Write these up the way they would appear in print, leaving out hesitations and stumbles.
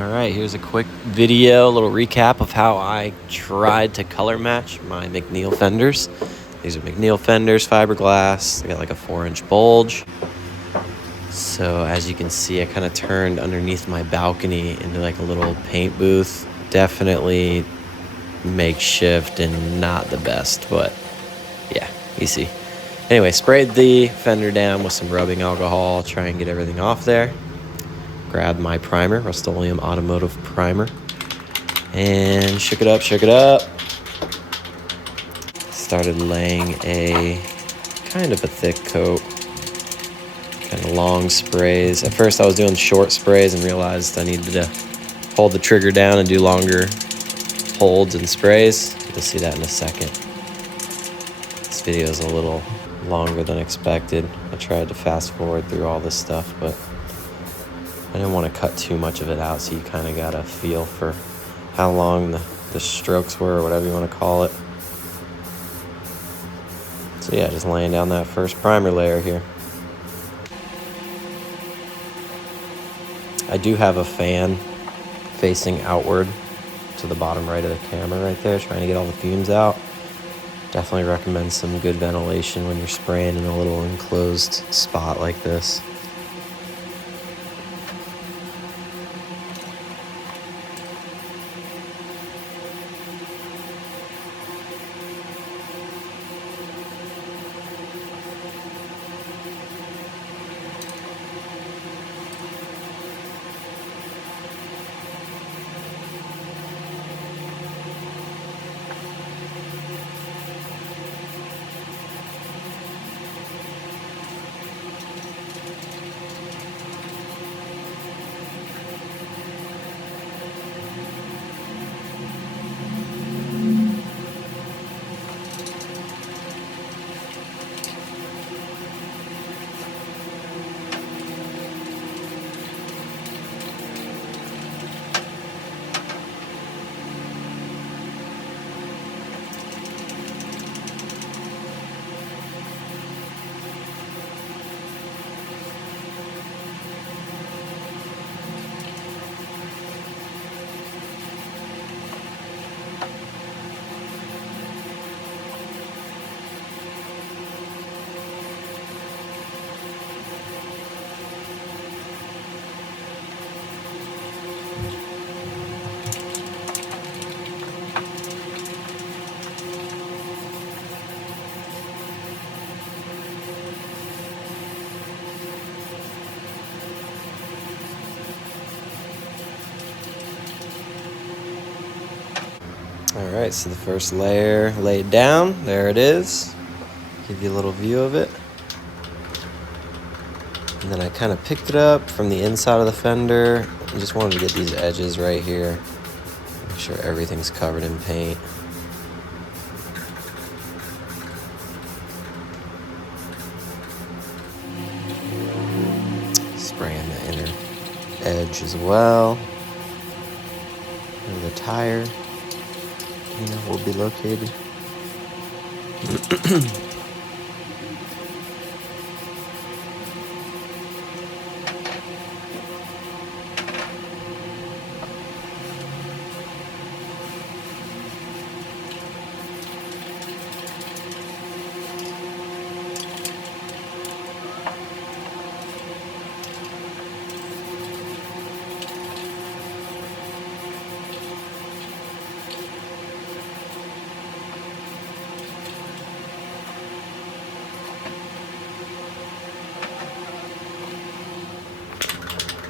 Alright, here's a quick video, a little recap of how I tried to color match my McNeil fenders. These are McNeil fenders, fiberglass. They got like a 4-inch bulge. So as you can see, I kind of turned underneath my balcony into like a little paint booth. Definitely makeshift and not the best, but yeah, you see. Anyway, sprayed the fender down with some rubbing alcohol, try and get everything off there. Grabbed my primer, Rust-Oleum Automotive Primer, and shook it up. Started laying a kind of a thick coat, kind of long sprays. At first I was doing short sprays and realized I needed to hold the trigger down and do longer holds and sprays. You'll see that in a second. This video is a little longer than expected. I tried to fast forward through all this stuff, but I didn't want to cut too much of it out, so you kind of got a feel for how long the strokes were, or whatever you want to call it. So yeah, just laying down that first primer layer here. I do have a fan facing outward to the bottom right of the camera right there, trying to get all the fumes out. Definitely recommend some good ventilation when you're spraying in a little enclosed spot like this. Alright, so the first layer laid down, there it is. Give you a little view of it. And then I kind of picked it up from the inside of the fender. I just wanted to get these edges right here. Make sure everything's covered in paint. Spraying the inner edge as well. And the tire, will be located.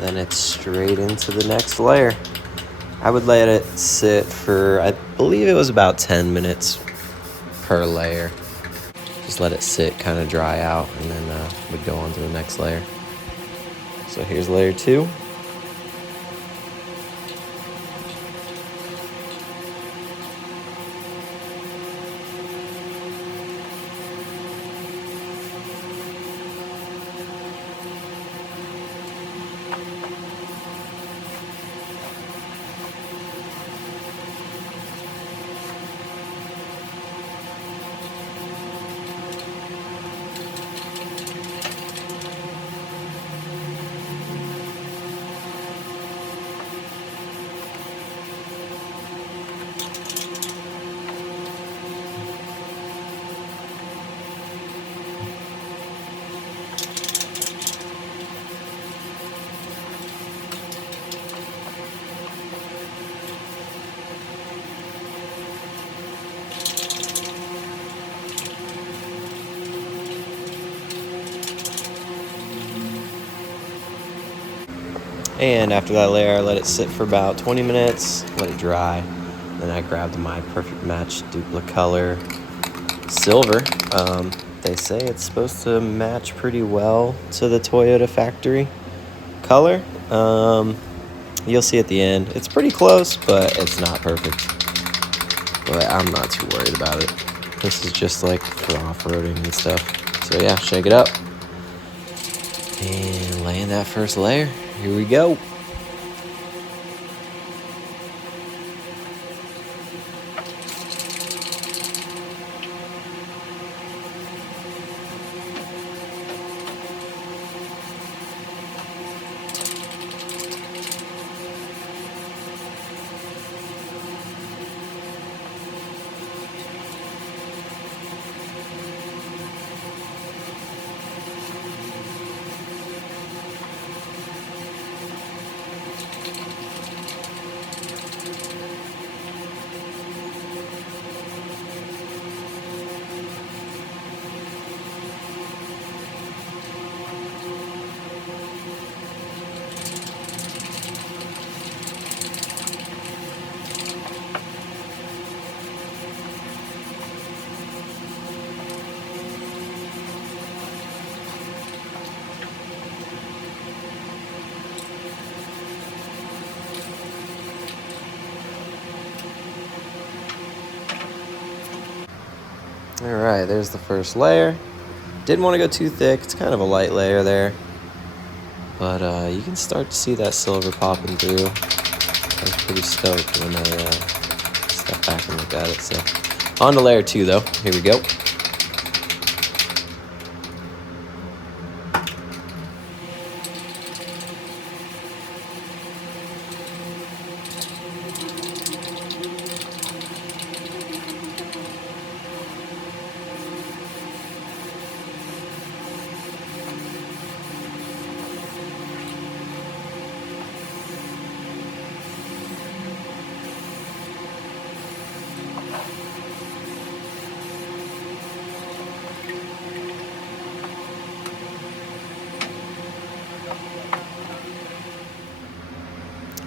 Then it's straight into the next layer. I would let it sit for, I believe it was about 10 minutes per layer. Just let it sit, kind of dry out, and then we'd go on to the next layer. So here's layer 2. And after that layer, I let it sit for about 20 minutes, let it dry. Then I grabbed my Perfect Match Duplicolor silver. They say it's supposed to match pretty well to the Toyota factory color. You'll see at the end. It's pretty close, but it's not perfect. But I'm not too worried about it. This is just like for off-roading and stuff. So yeah, shake it up. And laying that first layer. Here we go. All right, there's the first layer. Didn't want to go too thick. It's kind of a light layer there. But you can start to see that silver popping through. I was pretty stoked when I stepped back and looked at it. So on to layer 2 though. Here we go.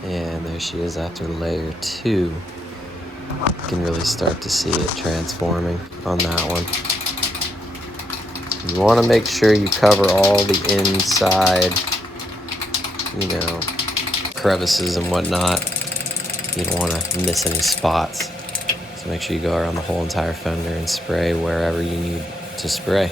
And there she is after layer 2. You can really start to see it transforming on that one. You want to make sure you cover all the inside, crevices and whatnot. You don't want to miss any spots. So make sure you go around the whole entire fender and spray wherever you need to spray.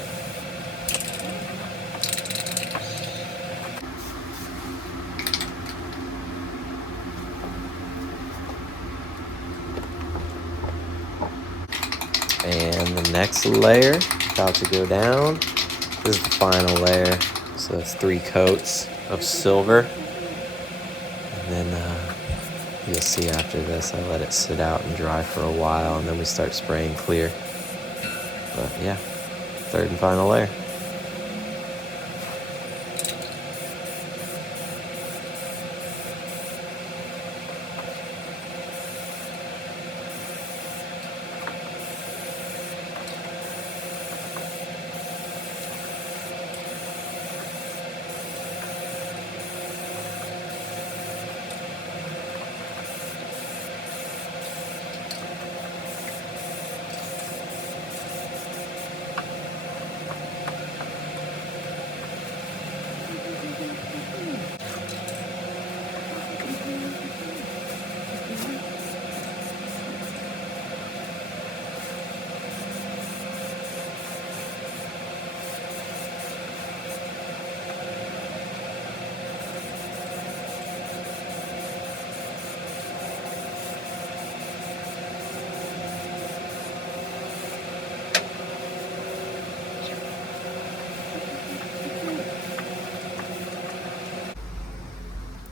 And the next layer about to go down. This is the final layer. So it's 3 coats of silver. And then you'll see after this, I let it sit out and dry for a while, and then we start spraying clear. But yeah, 3rd and final layer.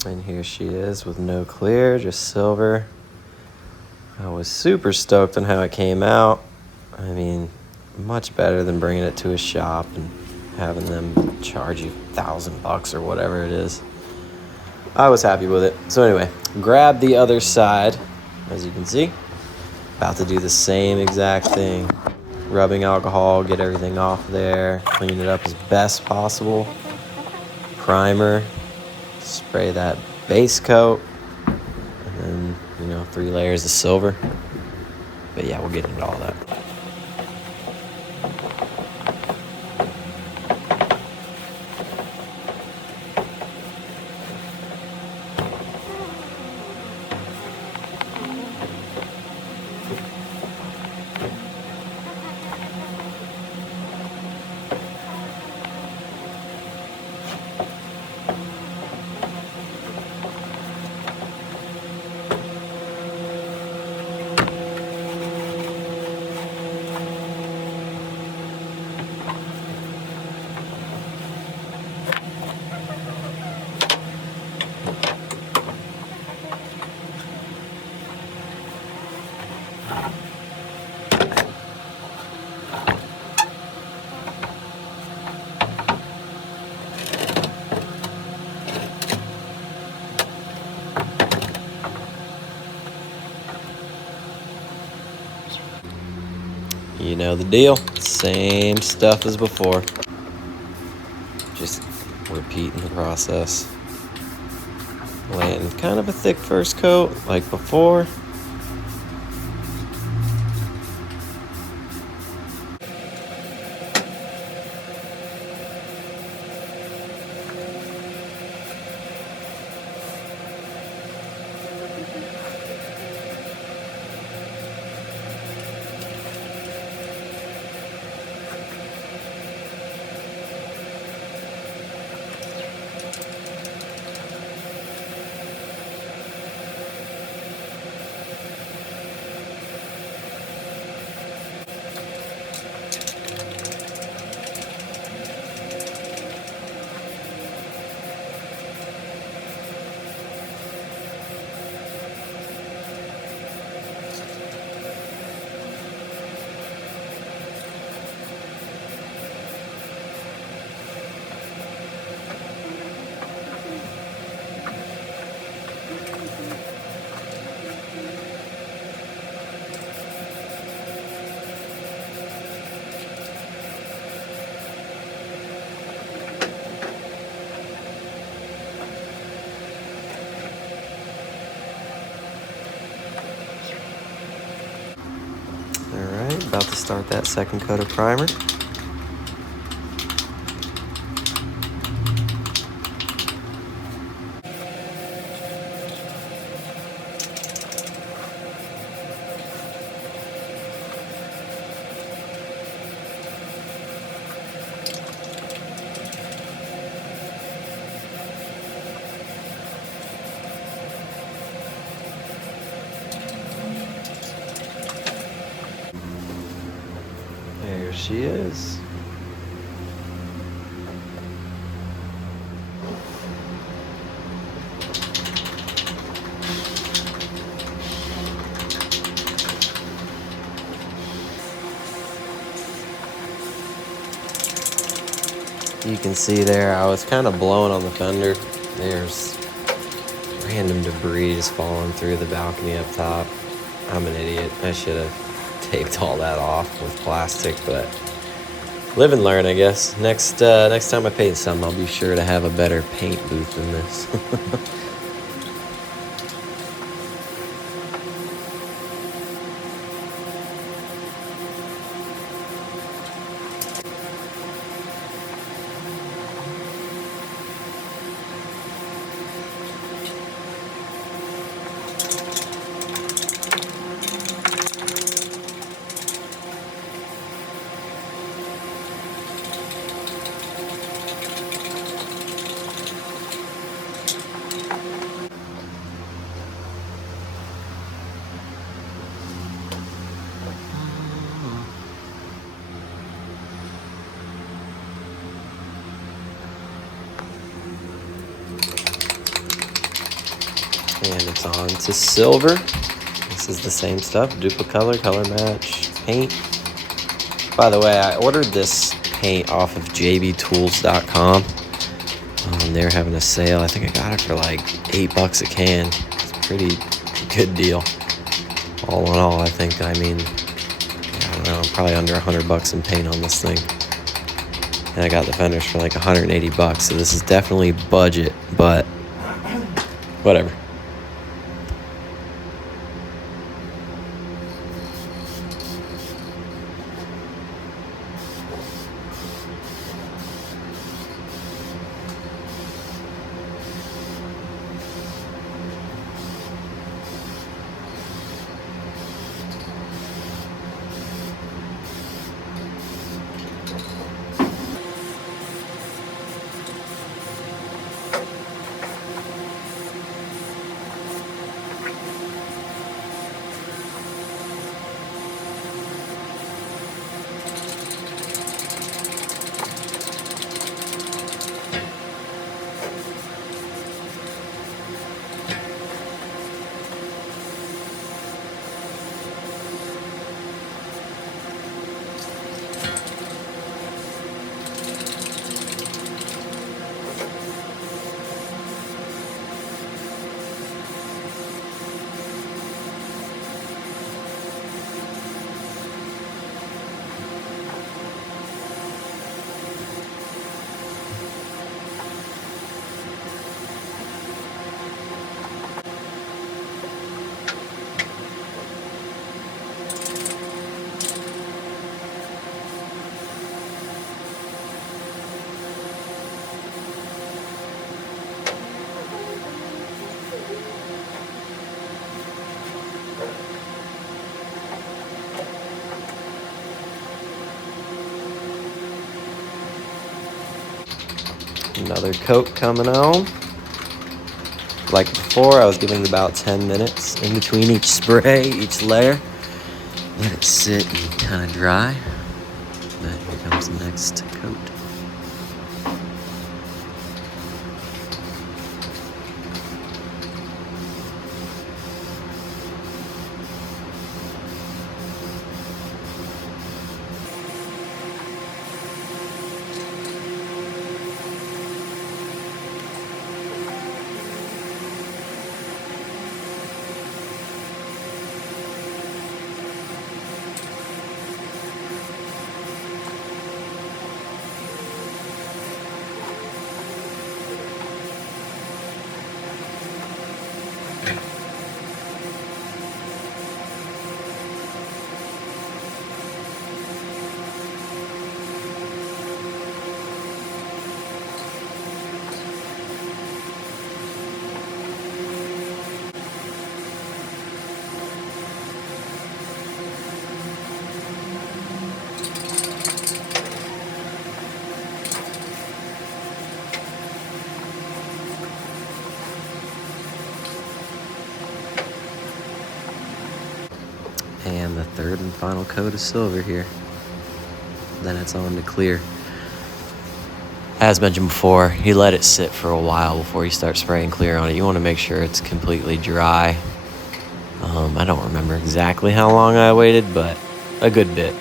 And here she is with no clear, just silver. I was super stoked on how it came out. I mean, much better than bringing it to a shop and having them charge you $1,000 or whatever it is. I was happy with it. So anyway, grab the other side, as you can see. About to do the same exact thing. Rubbing alcohol, get everything off there, clean it up as best possible. Primer, spray that base coat, and then, you know, 3 layers of silver. But yeah, we'll get into all that. You know the deal. Same stuff as before. Just repeating the process. Laying kind of a thick first coat like before. Alright, about to start that second coat of primer. There she is. You can see there, I was kind of blowing on the fender. There's random debris just falling through the balcony up top. I'm an idiot. I should have taped all that off with plastic, but live and learn, I guess. Next time I paint something, I'll be sure to have a better paint booth than this. And it's on to silver. This is the same stuff, Duplicolor, color match, paint. By the way, I ordered this paint off of jbtools.com. They were having a sale. I think I got it for like $8 a can. It's a pretty good deal. All in all, I think, I don't know, probably under $100 in paint on this thing. And I got the fenders for like $180, so this is definitely budget, but Whatever. Another coat coming on. Like before, I was giving it about 10 minutes in between each spray, each layer. Let it sit and kind of dry. Then here comes the next coat. And the third and final coat of silver here. Then it's on to clear. As mentioned before, you let it sit for a while before you start spraying clear on it. You want to make sure it's completely dry. I don't remember exactly how long I waited, but a good bit.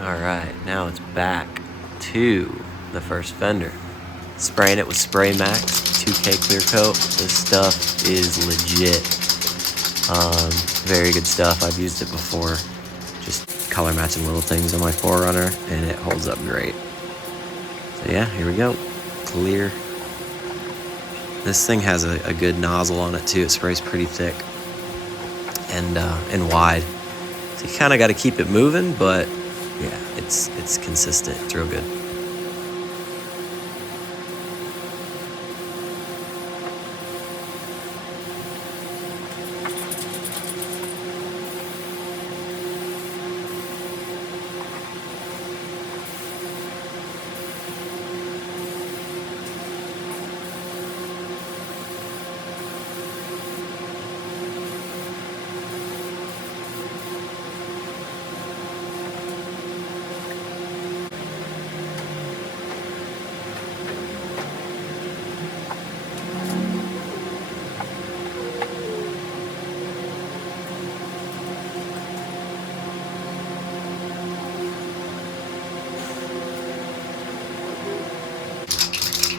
Alright, now it's back to the first fender. Spraying it with Spray Max 2K clear coat. This stuff is legit. Very good stuff. I've used it before. Just color matching little things on my 4Runner, and it holds up great. So yeah, here we go. Clear. This thing has a good nozzle on it too. It sprays pretty thick and wide. So you kind of got to keep it moving, but yeah, it's consistent. It's real good.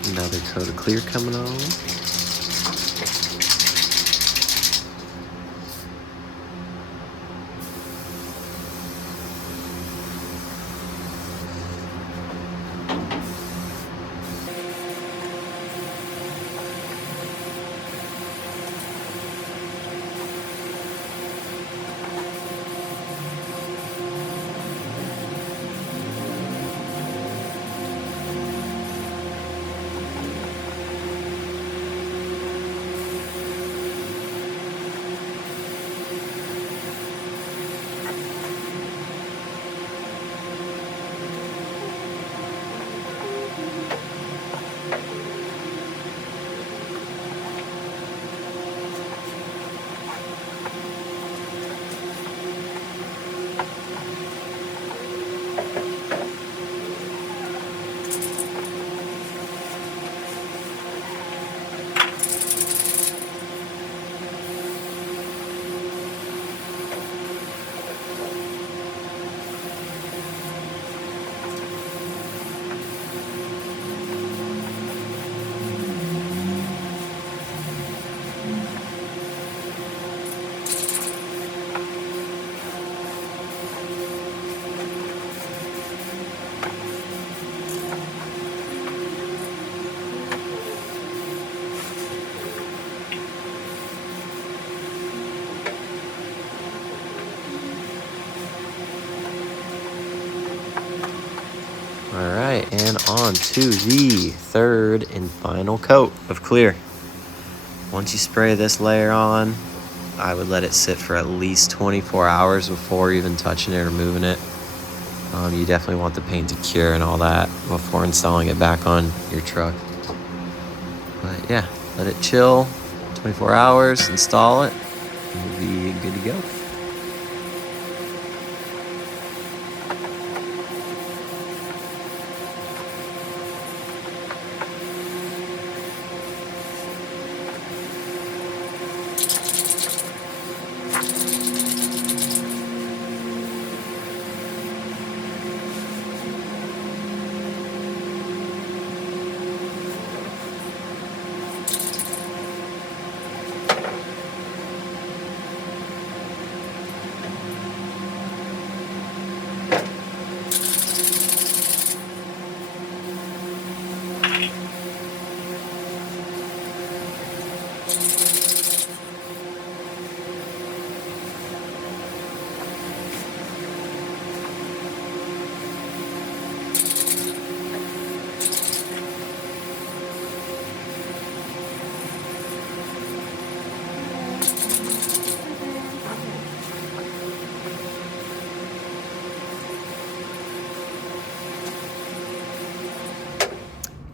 Another coat of clear coming on. All right, and on to the third and final coat of clear. Once you spray this layer on, I would let it sit for at least 24 hours before even touching it or moving it. You definitely want the paint to cure and all that before installing it back on your truck. But yeah, let it chill, 24 hours, install it, and you'll be good to go.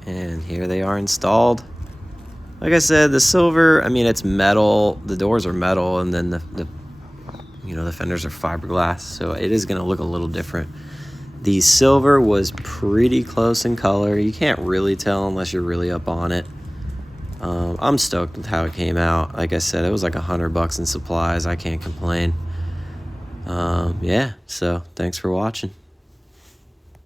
And here they are installed. Like I said, the silver, I mean, it's metal. The doors are metal, and then the fenders are fiberglass, so it is going to look a little different. The silver was pretty close in color. You can't really tell unless you're really up on it. I'm stoked with how it came out. Like I said, it was like $100 in supplies. I can't complain. Yeah, so thanks for watching.